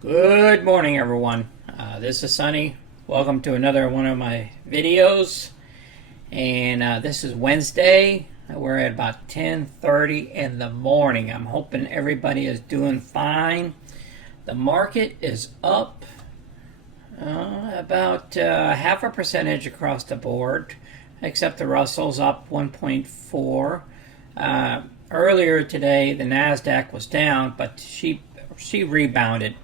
Good morning, everyone. This is Sunny. Welcome to another one of my videos. And this is Wednesday. We're at about 10:30 in the morning. I'm hoping everybody is doing fine. The market is up about half a percentage across the board, except the Russell's up 1.4. Earlier today, the NASDAQ was down, but she rebounded.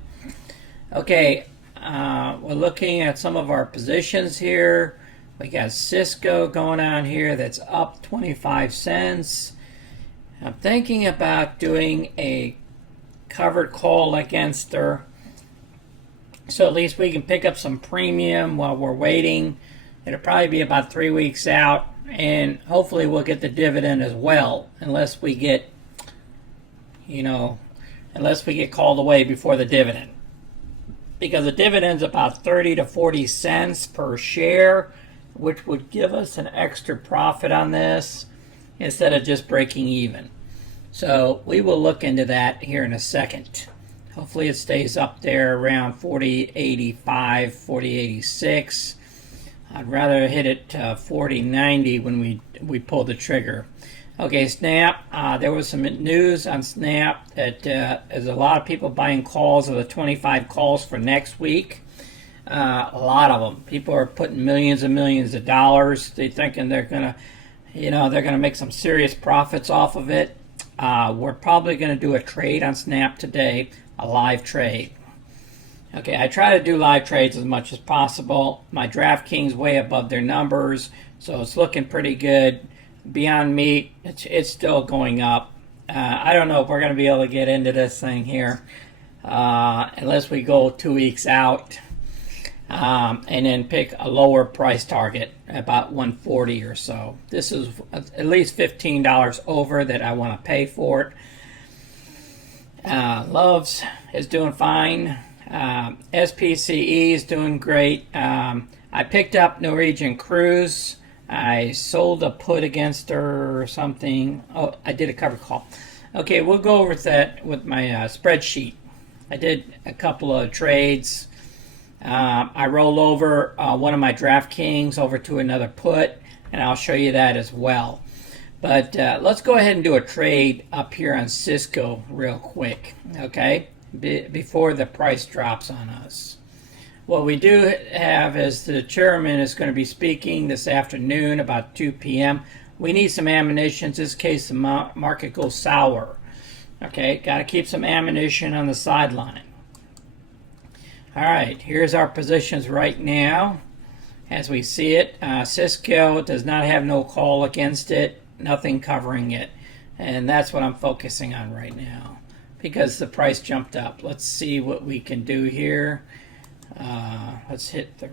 Okay, we're looking at some of our positions here. We got Cisco going on here that's up 25 cents. I'm thinking about doing a covered call against her, so at least we can pick up some premium while we're waiting. It'll probably be about 3 weeks out, and hopefully we'll get the dividend as well, unless we get called away before the dividend. Because the dividend's about 30 to 40 cents per share, which would give us an extra profit on this instead of just breaking even. So we will look into that here in a second. Hopefully it stays up there around 40.85, 40.86. I'd rather hit it 40.90 when we pull the trigger. Okay, Snap. There was some news on Snap that there's a lot of people buying calls of the 25 calls for next week. A lot of them. People are putting millions and millions of dollars. They're thinking they're gonna make some serious profits off of it. We're probably gonna do a trade on Snap today, a live trade. Okay, I try to do live trades as much as possible. My DraftKings way above their numbers, so it's looking pretty good. Beyond Meat, it's still going up. I don't know if we're going to be able to get into this thing here unless we go 2 weeks out and then pick a lower price target, about 140 or so. This is at least $15 over that I want to pay for it. Loves is doing fine. SPCE is doing great. I picked up Norwegian Cruise. I sold a put against her or something. Oh, I did a cover call. Okay, we'll go over that with my spreadsheet. I did a couple of trades. I rolled over one of my DraftKings over to another put, and I'll show you that as well. But let's go ahead and do a trade up here on Cisco real quick, okay, before the price drops on us. What we do have is the chairman is going to be speaking this afternoon about 2 p.m. We need some ammunition in case the market goes sour. Okay, got to keep some ammunition on the sideline. All right, here's our positions right now as we see it. Cisco does not have no call against it, nothing covering it. And that's what I'm focusing on right now because the price jumped up. Let's see what we can do here. Let's hit the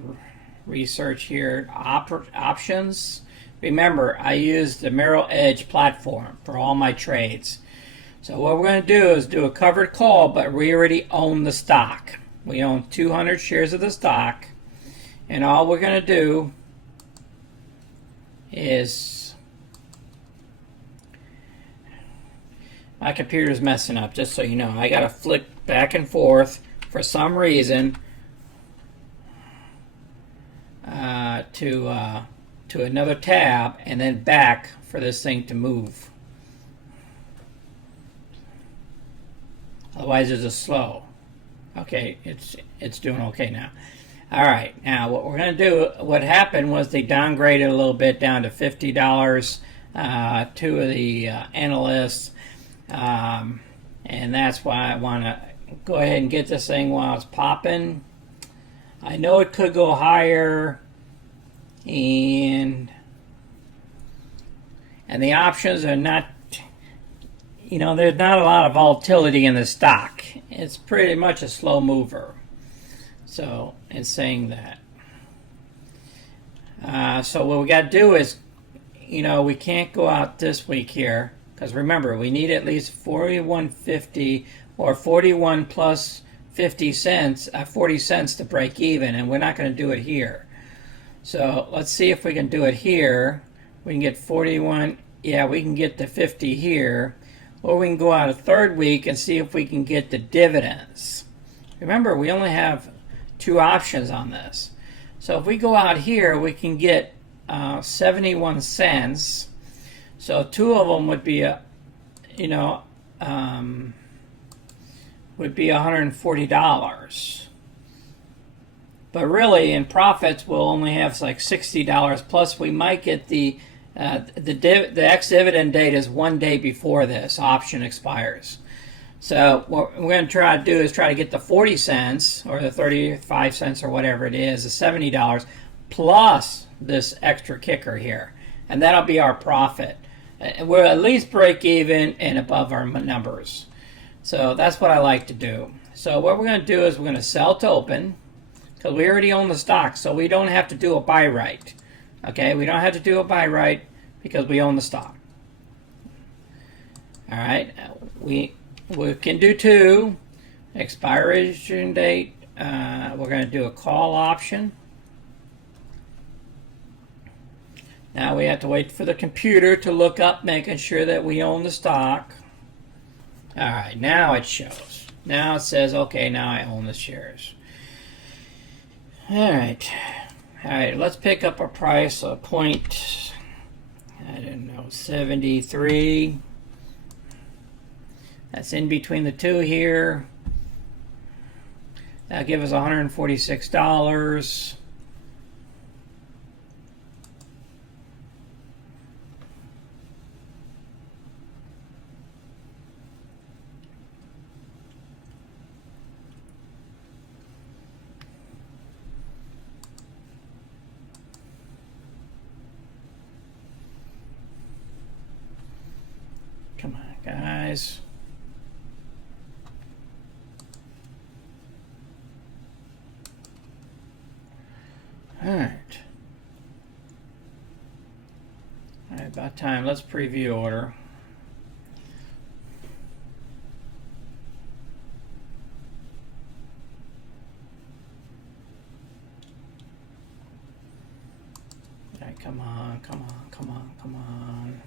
research here. Options. Remember, I use the Merrill Edge platform for all my trades. So what we're going to do is do a covered call, but we already own the stock. We own 200 shares of the stock. And all we're going to do is... My computer's messing up, just so you know. I got to flick back and forth for some reason to another tab and then back for this thing to move. Otherwise it's just slow. Okay, it's doing okay now. All right, now what we're going to do, what happened was they downgraded a little bit down to $50. Two of the analysts, and that's why I want to go ahead and get this thing while it's popping. I know it could go higher, and the options are not, there's not a lot of volatility in the stock. It's pretty much a slow mover. So, in saying that. So what we got to do is, we can't go out this week here, because remember, we need at least 41.50 or 41 plus 50 cents, 40 cents to break even, and we're not going to do it here. So let's see if we can do it here. We can get 41. Yeah, we can get the 50 here. Or we can go out a third week and see if we can get the dividends. remember, we only have 2 options on this. So if we go out here, we can get 71 cents. So 2 of them would be would be $140. But really, in profits, we'll only have like $60. Plus, we might get the ex-dividend date is 1 day before this option expires. So what we're going to try to do is try to get the 40 cents or the 35 cents or whatever it is, the $70 plus this extra kicker here, and that'll be our profit. We'll at least break even and above our numbers. So that's what I like to do. So what we're going to do is we're going to sell to open, because we already own the stock, so we don't have to do a buy right. Okay, we don't have to do a buy right because we own the stock. All right, we can do 2. Expiration date, we're going to do a call option. Now we have to wait for the computer to look up, making sure that we own the stock. All right, now it shows. Now it says, okay, now I own the shares. All right, let's pick up a price of point, I don't know, 73. That's in between the 2 here. That'll give us $146. Come on, guys. All right. All right, about time. Let's preview order. All right, come on, come on, come on, come on.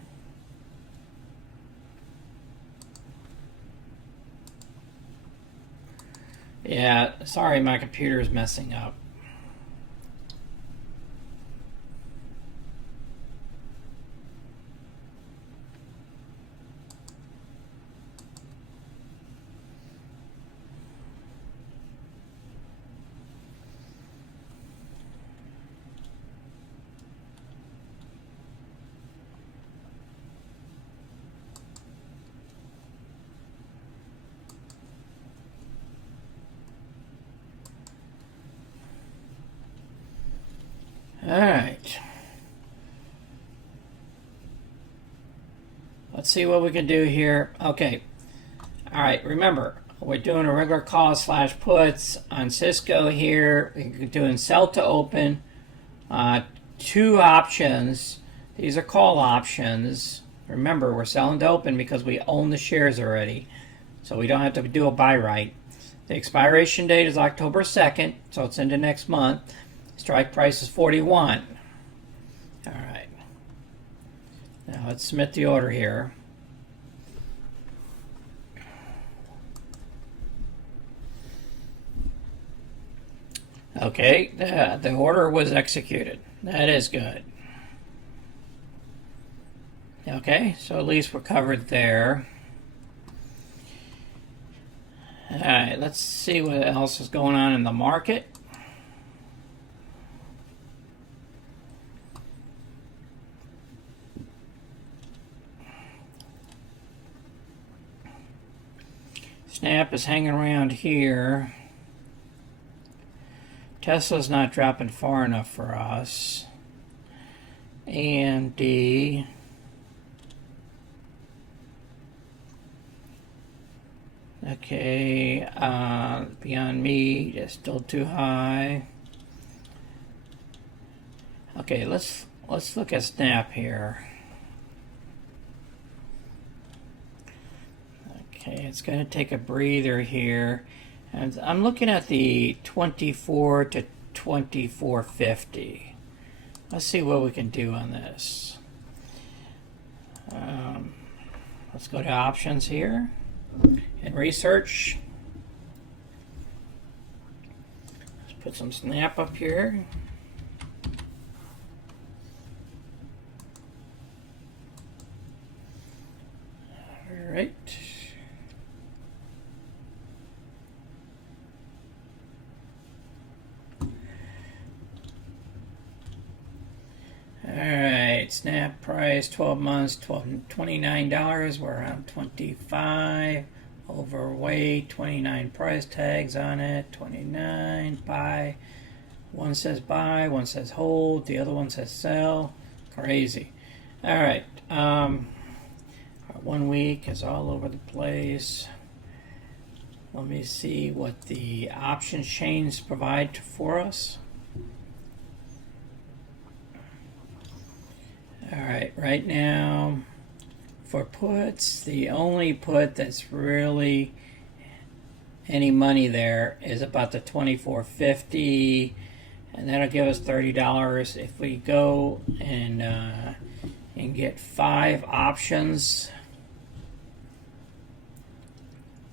Yeah, sorry, my computer is messing up. All right. Let's see what we can do here. Okay. All right. Remember, we're doing a regular call / puts on Cisco here. We're doing sell to open. 2 options. These are call options. Remember, we're selling to open because we own the shares already, so we don't have to do a buy right. The expiration date is October 2nd, so it's into next month. Strike price is 41. All right. Now let's submit the order here. Okay, the order was executed. That is good. Okay, so at least we're covered there. All right, let's see what else is going on in the market. Snap is hanging around here. Tesla's not dropping far enough for us. AMD. Okay, Beyond Meat is still too high. Okay, let's look at Snap here. Okay, it's going to take a breather here. And I'm looking at the 24 to 24.50. Let's see what we can do on this. Let's go to options here and research. Put some snap up here. All right. Alright, snap price 12 months, $29. We're around 25. Overweight, 29 price tags on it. 29, buy. One says buy, one says hold, the other one says sell. Crazy. Alright, 1 week is all over the place. Let me see what the option chains provide for us. Alright, right now for puts, the only put that's really any money there is about the 24.50, and that'll give us $30. If we go and get 5 options,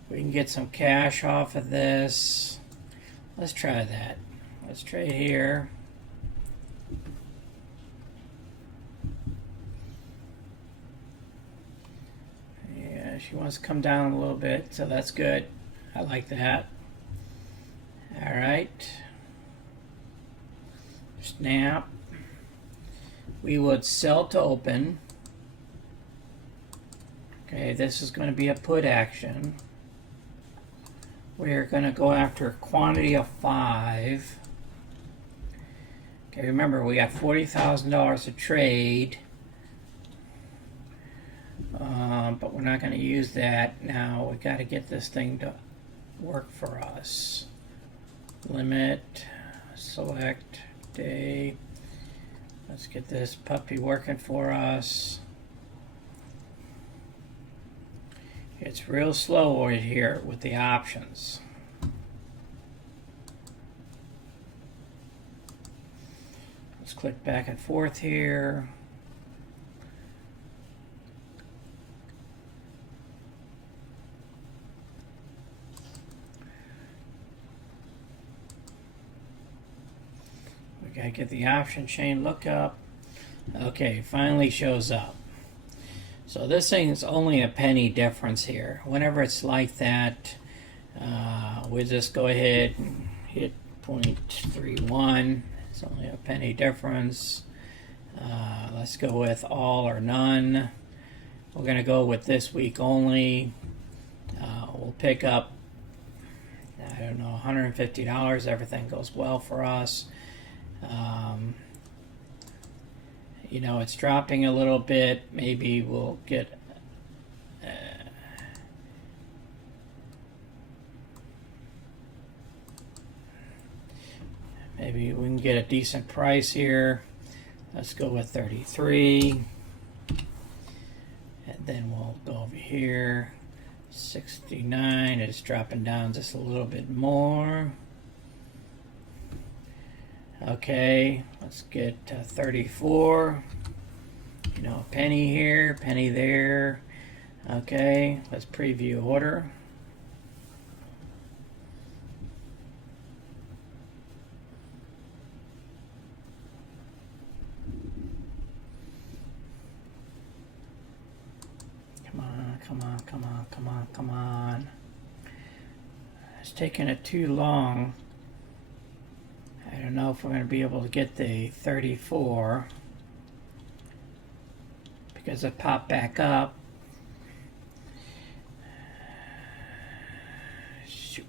we can get some cash off of this. Let's try that. Let's trade here. She wants to come down a little bit, so that's good. I like that. All right. Snap. We would sell to open. Okay, this is going to be a put action. We're going to go after a quantity of 5. Okay, remember we got $40,000 to trade. But we're not going to use that now. We got to get this thing to work for us. Limit, select day. Let's get this puppy working for us. It's real slow over here with the options. Let's click back and forth here. I get the option chain lookup. Okay, finally shows up. So this thing is only a penny difference here. Whenever it's like that, we'll just go ahead and hit 0.31. It's only a penny difference. Let's go with all or none. We're going to go with this week only. We'll pick up, I don't know, $150. Everything goes well for us. You know, it's dropping a little bit. Maybe we'll get maybe we can get a decent price here. Let's go with 33, and then we'll go over here. 69 is dropping down just a little bit more. Okay, let's get 34. You know, a penny here, penny there. Okay, let's preview order. Come on, come on, come on, come on, come on. It's taking it too long. I don't know if we're going to be able to get the 34 because it popped back up. Shoot.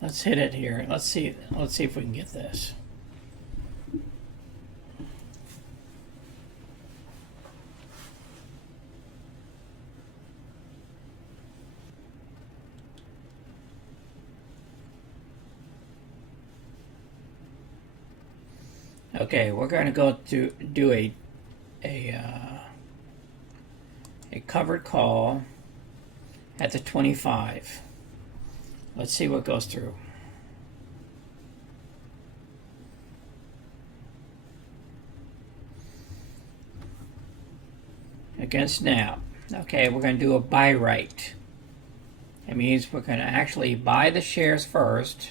Let's hit it here. Let's see if we can get this. Okay, we're going to go to do a covered call at the 25. Let's see what goes through. against Snap. Okay, we're going to do a buy right. It means we're going to actually buy the shares first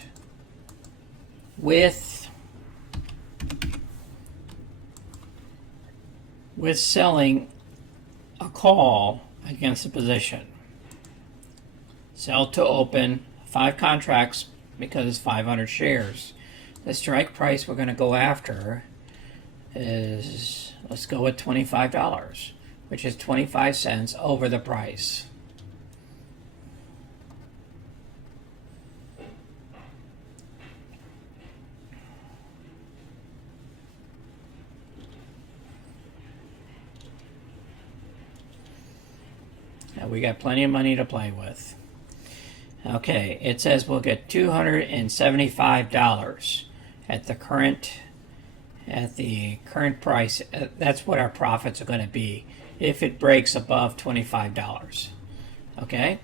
with selling a call against the position. Sell to open 5 contracts because it's 500 shares. The strike price we're going to go after is, let's go with $25, which is 25 cents over the price. Now we got plenty of money to play with. Okay, it says we'll get $275 at the current price. That's what our profits are going to be if it breaks above $25. Okay,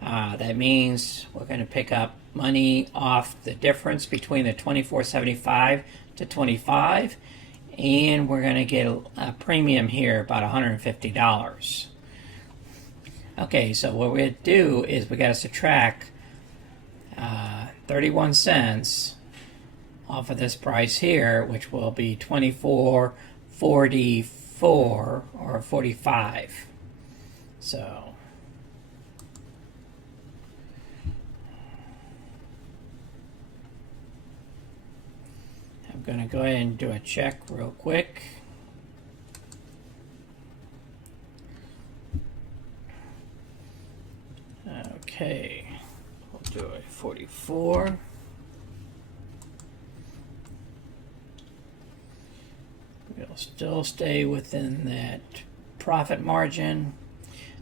that means we're going to pick up money off the difference between the $24.75 to $25, and we're going to get a premium here about $150. Okay, so what we do is we got to subtract 31 cents off of this price here, which will be $24.44 or 45. So I'm going to go ahead and do a check real quick. Okay, we'll do a 44. We'll still stay within that profit margin.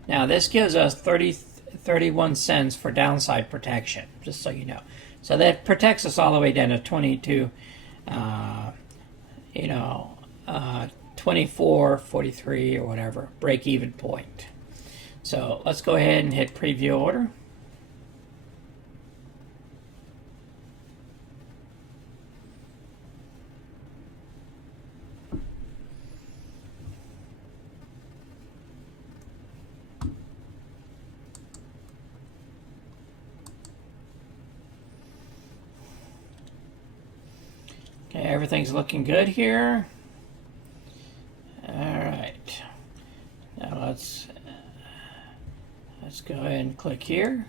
Now this gives us 31 cents for downside protection, just so you know. So that protects us all the way down to 24.43 or whatever, break even point. So let's go ahead and hit preview order. Okay, everything's looking good here. All right. Now let's go ahead and click here.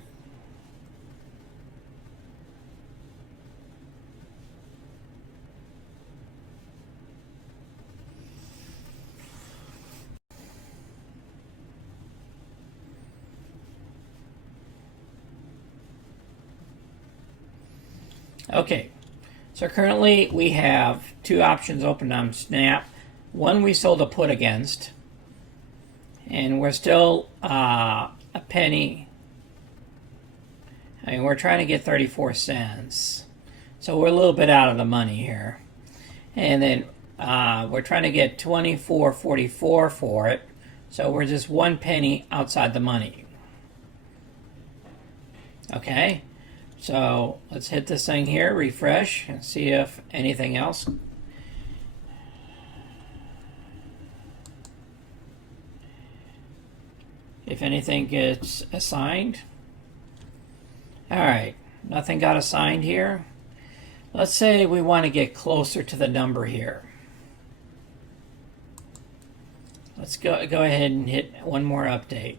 Okay, so currently we have 2 options open on Snap. One we sold a put against, and we're still a penny. I mean, we're trying to get 34 cents. So we're a little bit out of the money here. And then we're trying to get $24.44 for it. So we're just 1 penny outside the money. Okay. So let's hit this thing here, refresh, and see if anything else. If anything gets assigned. All right, nothing got assigned here. Let's say we want to get closer to the number here. Let's go ahead and hit one more update.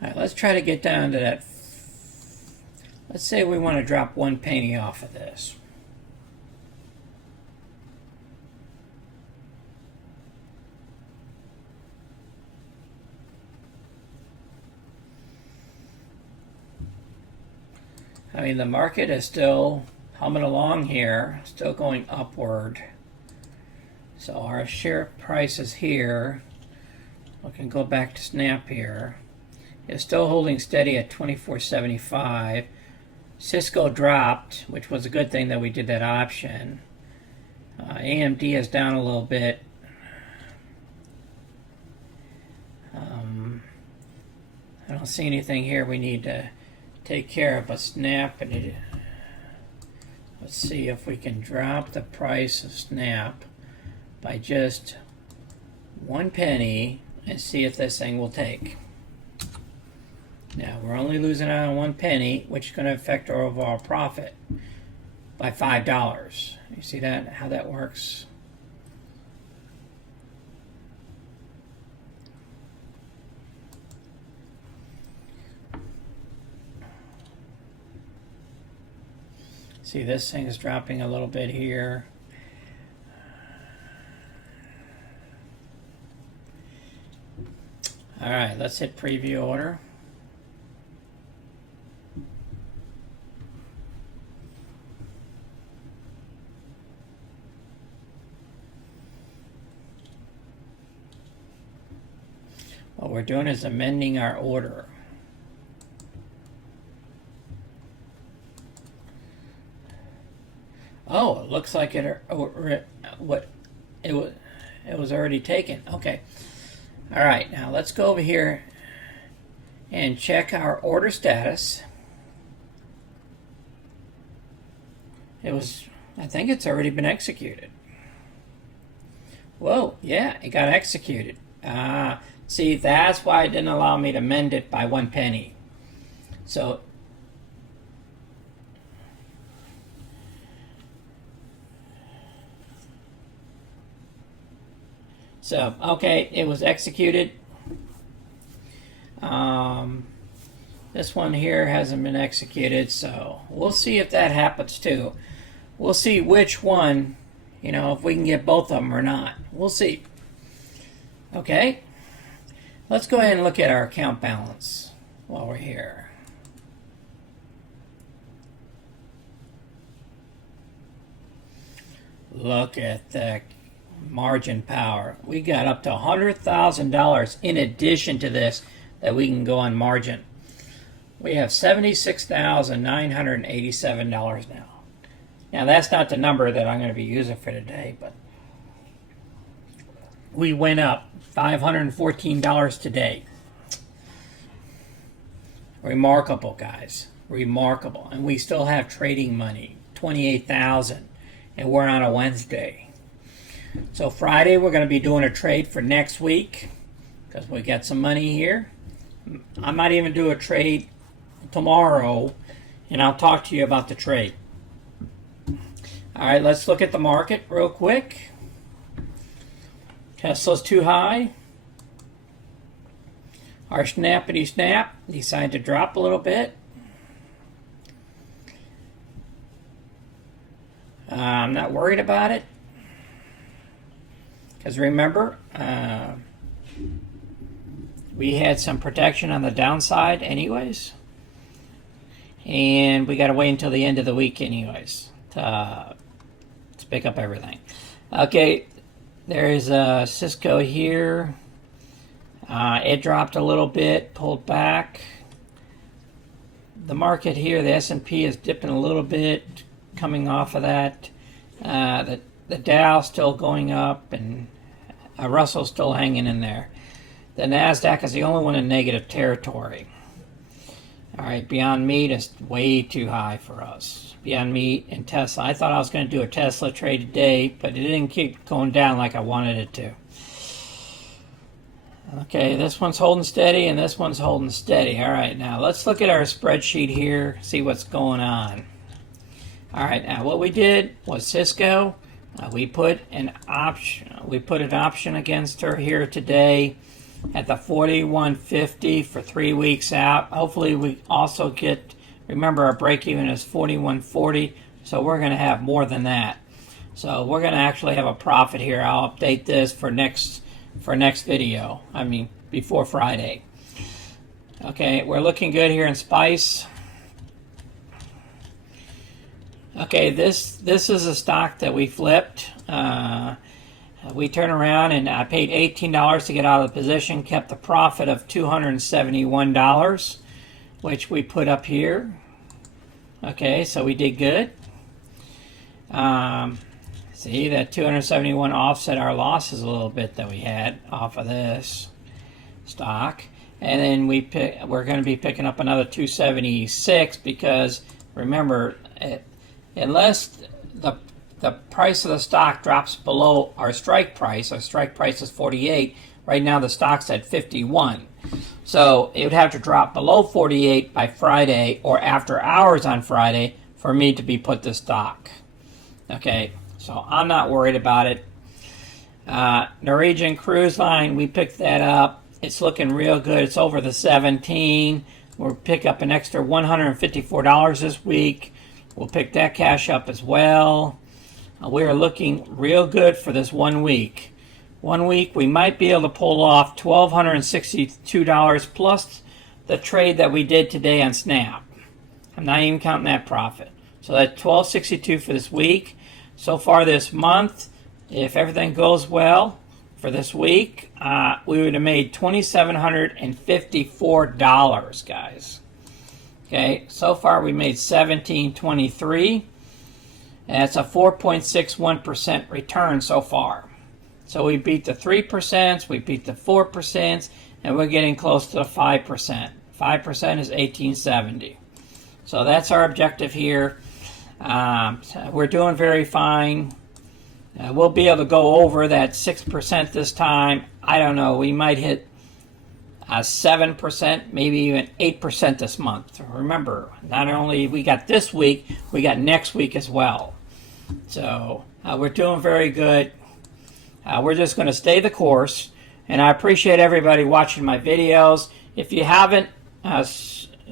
All right, let's try to get down to that. Let's say we want to drop 1 penny off of this. I mean, the market is still humming along here, still going upward. So our share price is here. We can go back to Snap here. It's still holding steady at $24.75. Cisco dropped, which was a good thing that we did that option. AMD is down a little bit. I don't see anything here we need to take care of a snap. And let's see if we can drop the price of snap by just 1 penny and see if this thing will take. Now we're only losing out on 1 penny, which is going to affect our overall profit by $5. You see that, how that works? See, this thing is dropping a little bit here. All right, let's hit preview order. What we're doing is amending our order. Oh, it looks like it was already taken. Okay. All right, now let's go over here and check our order status. I think it's already been executed. Whoa, yeah, it got executed. See, that's why it didn't allow me to amend it by 1 penny. So okay, it was executed. This one here hasn't been executed, so we'll see if that happens too. We'll see which one, if we can get both of them or not. We'll see. Okay, let's go ahead and look at our account balance while we're here. Look at the margin power. We got up to $100,000 in addition to this that we can go on margin. We have $76,987 now. Now that's not the number that I'm going to be using for today, but we went up $514 today. Remarkable, guys. Remarkable. And we still have trading money, $28,000, and we're on a Wednesday. So Friday we're going to be doing a trade for next week because we got some money here. I might even do a trade tomorrow, and I'll talk to you about the trade. All right, let's look at the market real quick. Tesla's too high. Our snappity snap decided to drop a little bit. I'm not worried about it. Because remember, we had some protection on the downside anyways. And we got to wait until the end of the week anyways to pick up everything. Okay, there's Cisco here. It dropped a little bit, pulled back. The market here, the S&P is dipping a little bit, coming off of that. The Dow still going up, and Russell's still hanging in there. The NASDAQ is the only one in negative territory. All right, Beyond Meat is way too high for us. Beyond Meat and Tesla. I thought I was going to do a Tesla trade today, but it didn't keep going down like I wanted it to. Okay, this one's holding steady, and this one's holding steady. All right, now let's look at our spreadsheet here, see what's going on. All right, now what we did was Cisco. We put an option against her here today at the 41.50 for 3 weeks out. Hopefully we also get, remember our break even is 41.40, so we're going to have more than that. So we're going to actually have a profit here. I'll update this for next video. I mean before Friday. Okay, we're looking good here in Spice. Okay, this is a stock that we flipped. We turned around and I paid $18 to get out of the position, kept the profit of $271, which we put up here. Okay, so we did good. See, that 271 offset our losses a little bit that we had off of this stock. and then we're going to be picking up another 276 because remember, unless the price of the stock drops below our strike price is 48. Right now the stock's at 51. So it would have to drop below 48 by Friday or after hours on Friday for me to be put to stock. Okay, so I'm not worried about it. Norwegian Cruise Line, we picked that up. It's looking real good. It's over the 17. We'll pick up an extra $154 this week. We'll pick that cash up as well. We are looking real good for this 1 week. 1 week we might be able to pull off $1,262 plus the trade that we did today on Snap. I'm not even counting that profit. So that's $1,262 for this week. So far this month, if everything goes well for this week, we would have made $2,754, guys. Okay, so far we made $1,723. And that's a 4.61% return so far. So we beat the 3%, we beat the 4%, and we're getting close to the 5%. 5% is $1,870. So that's our objective here. We're doing very fine. We'll be able to go over that 6% this time. I don't know. We might hit 7%, maybe even 8% this month. Remember, not only we got this week, we got next week as well. So we're doing very good. We're just going to stay the course. And I appreciate everybody watching my videos. If you haven't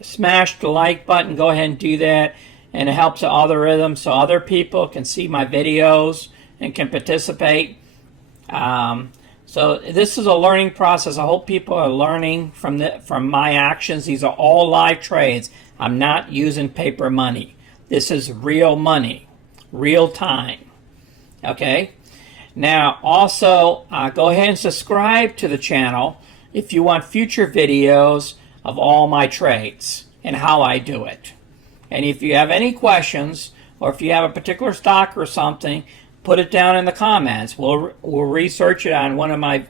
smashed the like button, go ahead and do that. And it helps the algorithm so other people can see my videos and can participate. So this is a learning process. I hope people are learning from my actions. These are all live trades. I'm not using paper money. This is real money, real time. Okay? Now, also, go ahead and subscribe to the channel if you want future videos of all my trades and how I do it. And if you have any questions, or if you have a particular stock or something, put it down in the comments. We'll research it on one of my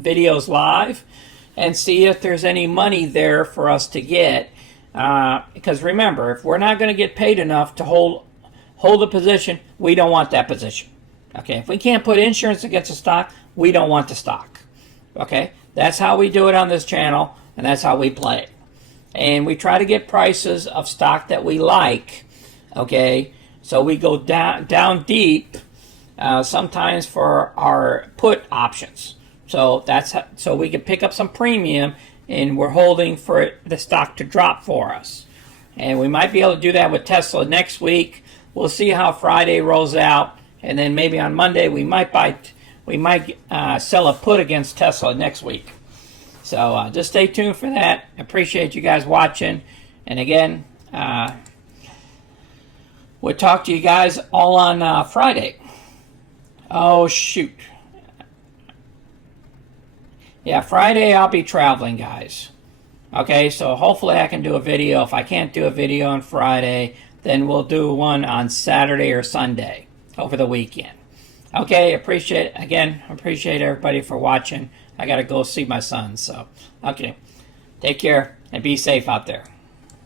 videos live and see if there's any money there for us to get. Because remember, if we're not going to get paid enough to hold a position, we don't want that position. Okay, if we can't put insurance against a stock, we don't want the stock. Okay, that's how we do it on this channel, and that's how we play it. And we try to get prices of stock that we like. Okay, so we go down deep sometimes for our put options. So so we can pick up some premium, and we're holding for the stock to drop for us. And we might be able to do that with Tesla next week. We'll see how Friday rolls out. And then maybe on Monday we might sell a put against Tesla next week. So just stay tuned for that. Appreciate you guys watching. And again, we'll talk to you guys all on Friday. Oh shoot! Yeah, Friday I'll be traveling, guys. Okay, so hopefully I can do a video. If I can't do a video on Friday, then we'll do one on Saturday or Sunday over the weekend. Okay, appreciate everybody for watching. I gotta go see my son, so okay. Take care and be safe out there.